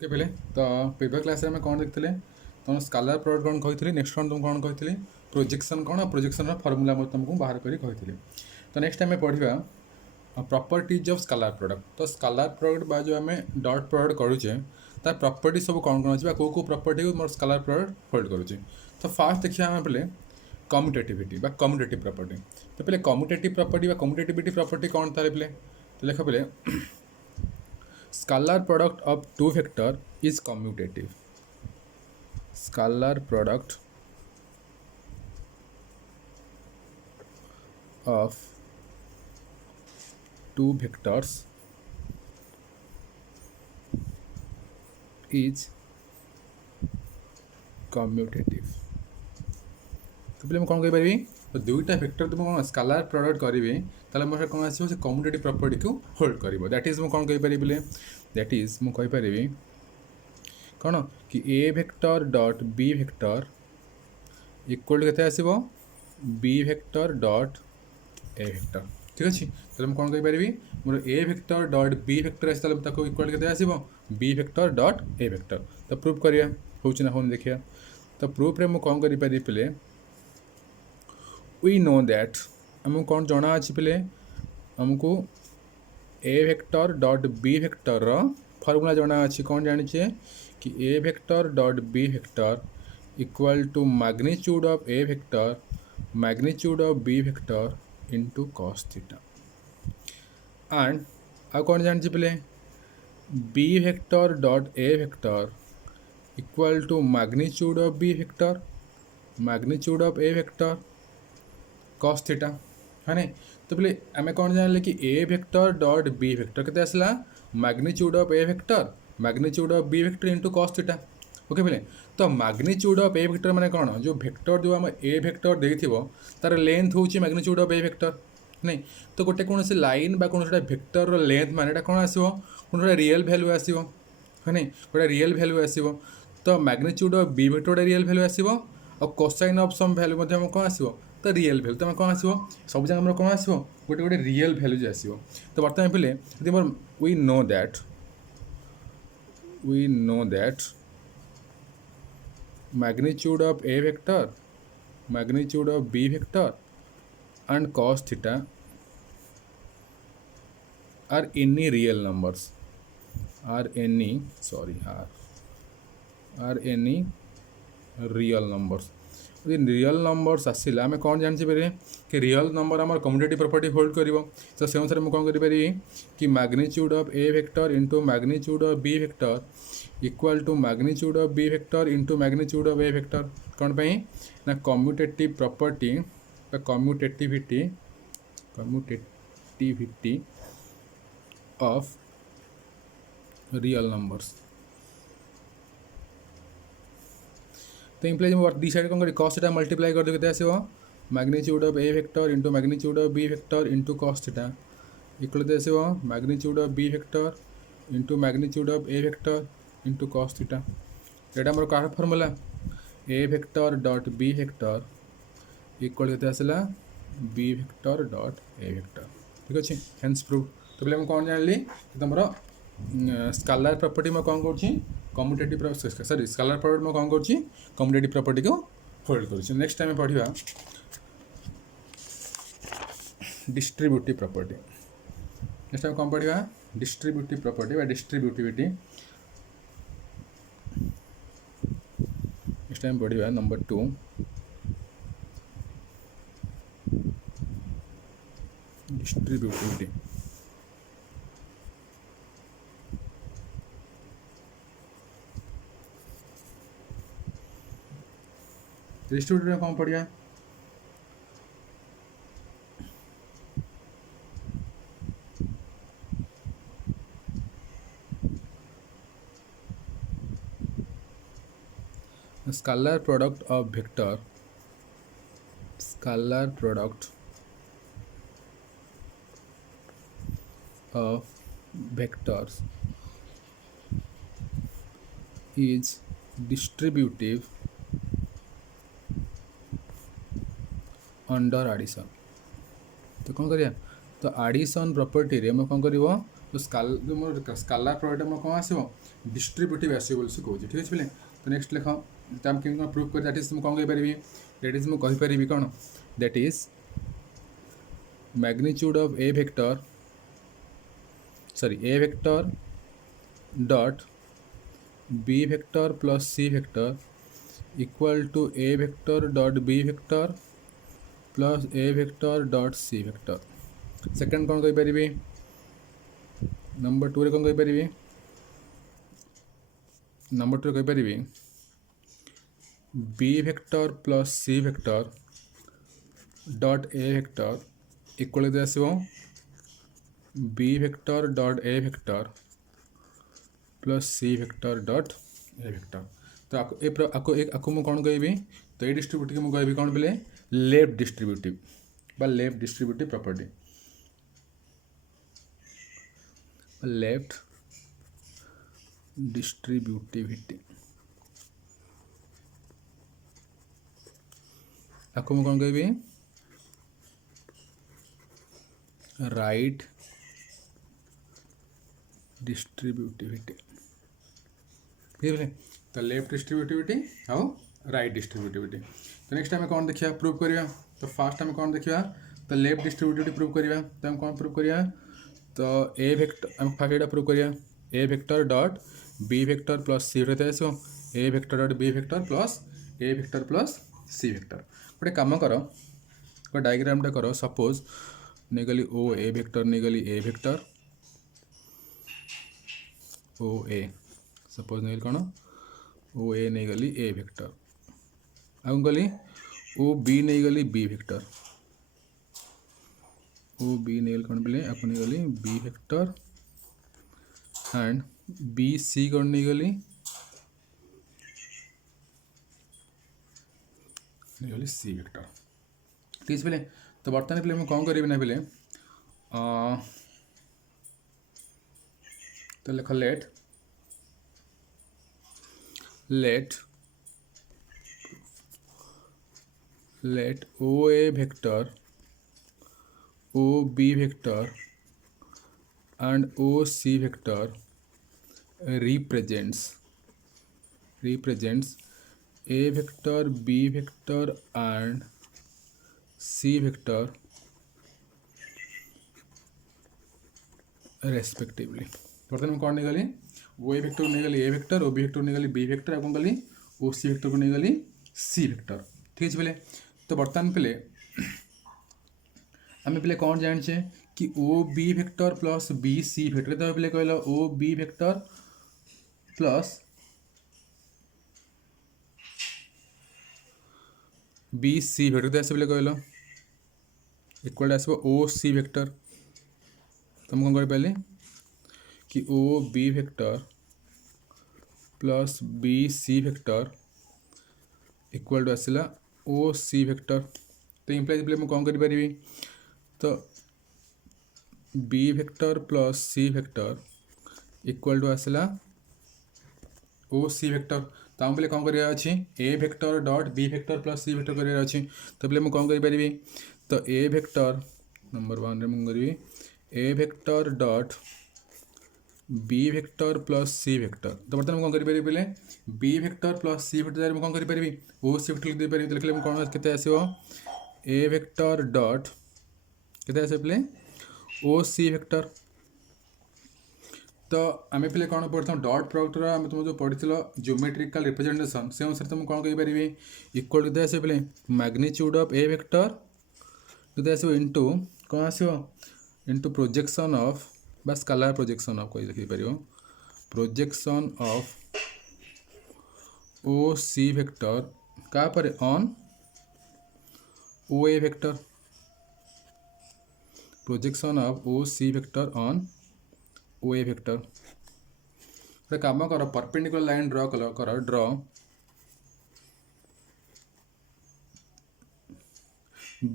Okay पहले तो previous class में कौन देखते तुम स्केलर प्रोडक्ट कौन कही नेक्स्ट कौन तुम कौन कही प्रोजेक्शन कौन प्रोजेक्शन फर्मूला तुमको बाहर करी कही तो नेक्स्ट आम पढ़ा प्रॉपर्टीज ऑफ स्केलर प्रोडक्ट तो स्केलर प्रोडक्ट बा जो आम डॉट प्रोडक्ट करुचे तार प्रॉपर्टी सब कौन कौन अच्छे कौ प्रॉपर्टी को मोर स्केलर प्रोडक्ट होल्ड करुचे तो फास्ट देखिए आम पहले कम्यूटेटिविटी बा कम्यूटेटिव प्रॉपर्टी तो पहले कम्यूटेटिव प्रॉपर्टी बा कम्यूटेटिविटी प्रॉपर्टी कौन तार पहले तो लिख पहले scalar product of two vector is commutative. Scalar product of two vectors is commutative. तो पहले कौन कही तो दुईटा वेक्टर तुम कौन स्केलर प्रोडक्ट करेंगे ताले मोर कौन आसो से कम्यूटेटिव प्रॉपर्टी को होल्ड करिवो दैट इज मु कौन कहि परिबे दैट इज मु कहि परिबे कौन कि A vector dot B vector equal केते आसीबो B vector dot A vector ठीक अछि ताले मु कौन कहि परिबे मोर A vector dot B vector आसी ताले ताको इक्वल केते आसीबो B vector dot A vector तो प्रूफ करिया होउछ ना होन देखिया तो प्रूफ रे मु कौन करि परिबे पले वी नो दैट आमको कौन जना अच्छी पे आमको A vector dot B vector formula जना अच्छी कौन जाने कि A vector dot B vector equal to magnitude of A vector magnitude of B vector into cos theta and आ कौन जाने पे B vector dot A vector equal to magnitude of B vector magnitude of A vector cos theta है नहीं तो पहले आम कौन जान कि A vector dot B vector केते आसला magnitude of A vector magnitude of B vector into cos theta okay पहले तो मैग्नीट्यूड ऑफ ए वेक्टर माने कौन जो वेक्टर जो आम ए वेक्टर देथिबो तार लेंथ होची मैग्नीट्यूड ऑफ ए वेक्टर नहीं तो गोटे कौन से लाइन बा कौन वेक्टर लेंथ माने कौन आसो कौन रियल वैल्यू आसो है नहीं गोटे रियल वैल्यू आसो तो मैग्नीट्यूड ऑफ बी वेक्टर गोटे रियल वैल्यू आसो और कोसाइन ऑफ सम वैल्यू कौन आसो तो रियल वैल्यू तो कौन आसो सब जगह कौन आसो गोटे गोटे रियल वैल्यू आसो तो बर्तमान पहले यदि मोर we know that magnitude of A vector magnitude of B vector and cos theta are any real numbers are any real numbers real numbers आसला आम कौन जानी पे कि रियल नंबर आम कम्यूटेटिव प्रॉपर्टी होल्ड कर तो से अनुसार मुझे कौन करी कि magnitude of A vector into magnitude of B vector equal to magnitude of B vector into magnitude of A vector कौन पे ना commutative property commutativity of real numbers तो इम्प्लाइज दी साइड कौन करी कॉस थीटा मल्टीप्लाई कर दे केते आसीबो magnitude of A vector into magnitude of B vector into cos theta equal केते आसीबो magnitude of B vector into magnitude of A vector into cos theta एटा मोर कार formula A vector dot B vector equal केते आसला B vector dot A vector ठीक अच्छे hence proof तो पहले कौन जानली तुम स्केलर प्रॉपर्टी में कौन कर कम्यूटेटिव सॉरी स्केलर प्रोडक्ट में कौन कर कम्यूटेटिव प्रॉपर्टी को होल्ड कर नेक्स्ट टाइम पढ़ा डिस्ट्रीब्यूटिव प्रॉपर्टी नेक्स्ट टाइम कौन पढ़ा डिस्ट्रीब्यूटिव प्रॉपर्टी बा डिस्ट्रीब्यूटिविटी नेक्स्ट टाइम पढ़ा नंबर 2 डिस्ट्रीब्यूटिविटी डिस्ट्रीब्यूटिव में कौन पढ़िया scalar product of vector scalar product of vectors is distributive under addition तो कौन करिया तो एडिशन प्रॉपर्टी रे मैं कौन करिवो तो स्कालार प्रोडक्ट मोर कौन आसो डिस्ट्रीब्यूटिव आसो बोल से कहूँ ठीक अच्छे पे। तो नेक्स्ट लिख आम कि प्रूव कर दैट इज कौन कहीपरि दैट इज मुझे कौन that is magnitude of A vector A vector dot B vector plus C vector equal to A vector dot B vector plus A vector dot C vector. Second कौन कहीपरि number 2 रे कौन कहीपरि number 2 रे कहीपरि B vector plus C vector dot A vector equal आसो B vector dot A vector plus C vector dot A vector. तो आपको मुझे कौन कहि तो ये डिस्ट्रीब्यूटिव मुझे कहि कौन बोले लेफ्ट डिस्ट्रीब्यूटिव बा left distributive property left distributivity आपको मुझे कौन कहि राइट डिस्ट्रीब्यूटिविटी ठीक है। तो लेफ्ट डिस्ट्रीब्यूटिविटी आउ राइट डिस्ट्रीब्यूटिविटी। तो नेक्स्ट आम कौन देखा प्रूव करवा तो फास्ट आम कौन देखा तो लेफ्ट डिस्ट्रीब्यूटिविटी प्रूव करवा तो आम कौन प्रूव करवा तो ए वेक्टर आम फास्ट यहाँ प्रूव करवा A vector dot B vector plus C vector आसो A vector dot B vector plus C vector. गोटे कम कर डायग्रामटा कर सपोज नहीं गली ओ ए वेक्टर नहीं गली ए वेक्टर ओ ए सपोज नहीं कौन ओ ए नहीं गली ए वेक्टर आउ गली ओ बी नहीं गली बी वेक्टर ओ बी नहीं गली कौन बोले आपको नहीं गली B vector and B C कौन नहीं गली सी वेक्टर ठीक है। तो बर्तमान पे कौन करी ना पे तो लिख let O A vector O B vector and OC vector represents A vector, B vector and C vector respectively। बर्तमान कौन नहीं गली ओ ए वेक्टर नहीं गली ए वेक्टर ओ बी वेक्टर नहीं गली बी वेक्टर और कौन गली ओ सी वेक्टर को नहीं गली सी वेक्टर ठीक है पे। तो बर्तमान पे आम पे कौन जाने कि O B vector plus B C vector तो पे कहल O B vector plus B C vector आस पे कहल इक्वल आसो ओ सी वेक्टर। तो हम कौन कर कि O B vector plus B C vector equal to आसला ओ सी वेक्टर। तो इम्प्लाइज पे कौन करी तो B vector plus C vector equal to आसला ओ सी वेक्टर। तो आम पे कौन कराया अच्छी A vector dot B vector plus C vector कराया अच्छी। तो पे मुझे कौन करी तो ए वेक्टर नंबर 1 रे मुझे करी A vector dot B vector plus C vector. तो बर्तमान कौन करी पे B vector plus C vector कौन करी ओ सी वेक्टर लिख पारि। तो लिखले कौन के आसो ए वेक्टर डॉट के आस पे ओ सी वेक्टर। तो आम पे कौन पढ़ता डॉट प्रोडक्टर आम तुम जो पढ़ी ज्योमेट्रिकल रिप्रेजेंटेशन से अनुसार तुम कौन कहीपरि इक्वल टू आस पे मैग्नीट्यूड ऑफ ए वेक्टर जो आस इंटू कौन आसो इंटू प्रोजेक्शन ऑफ बा स्केलर प्रोजेक्शन ऑफ कोई लिखिपर projection of O C vector क्या पर on O A vector projection of O C vector on O A vector. गोटे कम कर परपेंडिकुलर लाइन ड्र कर draw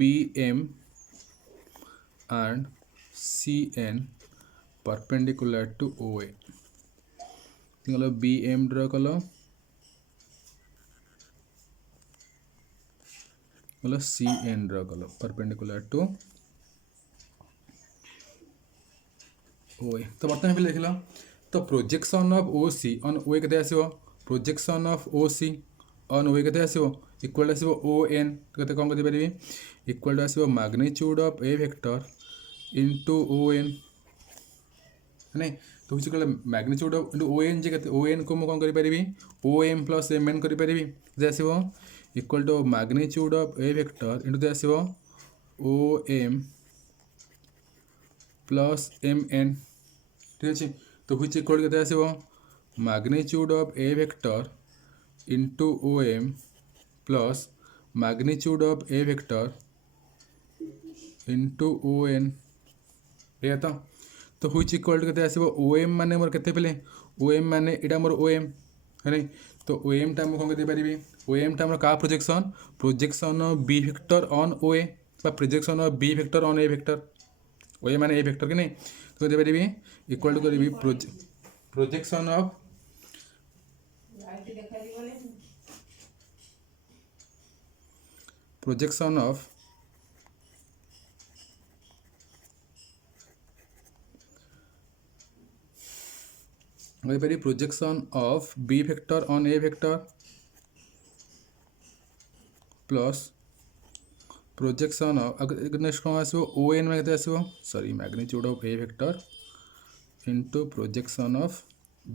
B M and C N perpendicular to O A कल B M ड्र कल C N ड्र कल परपेंडिकुलर टू ओ ए तो बर्तमान पे देखल तो projection of O C on O A केते आसीबो projection of O C on O A केते आसीबो इक्वल आसीबो ओ एन केते कौन कर पारिबी इक्वल आसीबो magnitude of A vector into O N है तो हूँ कह magnitude of into O N जे ओ एन को मुझे कौन करी O M plus M N करी आसो equal to magnitude of A vector into आसो ओ एम प्लस एम एन ठीक अच्छे तो हुई इक्वल के आसो magnitude of A vector into O M plus magnitude of A vector into O N ये तो हुई इक्वल टू के आसो ओ एम मान मोर के पे ओ एम मान यहाँ मोर ओ एम है नहीं तो ओ एम टा मुझे कौन पारि ओ एम टा क्या projection projection of B vector on O A projection of B vector on A vector O A मान ए वेक्टर कि नहीं तो कह पारि इक्वल टू करी projection of projection of projection of B vector on A vector plus projection of next कौन आसो O N में आसो sorry magnitude of A vector into projection of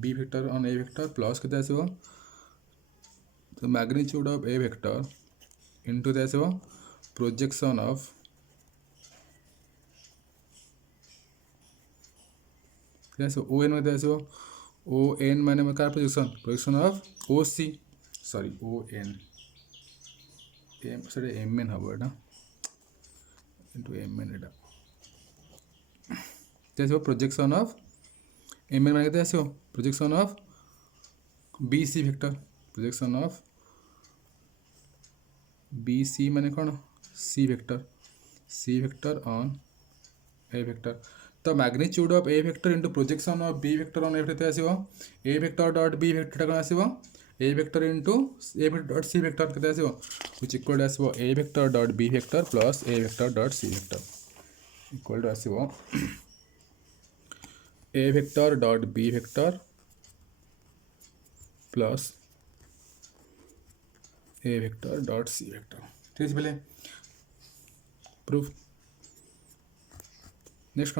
B vector on A vector plus के आसो तो magnitude of A vector into आसो projection of O N में आसो ओ एन माने क्या projection of O C sorry O N M से M N हम यहाँ इंटू एम एन यहाँ प्रोजेक्शन ऑफ एम एन मान के आसो projection of B C vector projection of B C माने कौन C vector on A vector तो magnitude of A vector into projection of B vector on A vector आसो A vector dot B vector कौन आसो A vector into A vector dot C vector के आसो which equal आसो A vector dot B vector plus A vector dot C vector equal to आसो A vector dot B vector plus A vector dot C vector ठीक है पहले proof next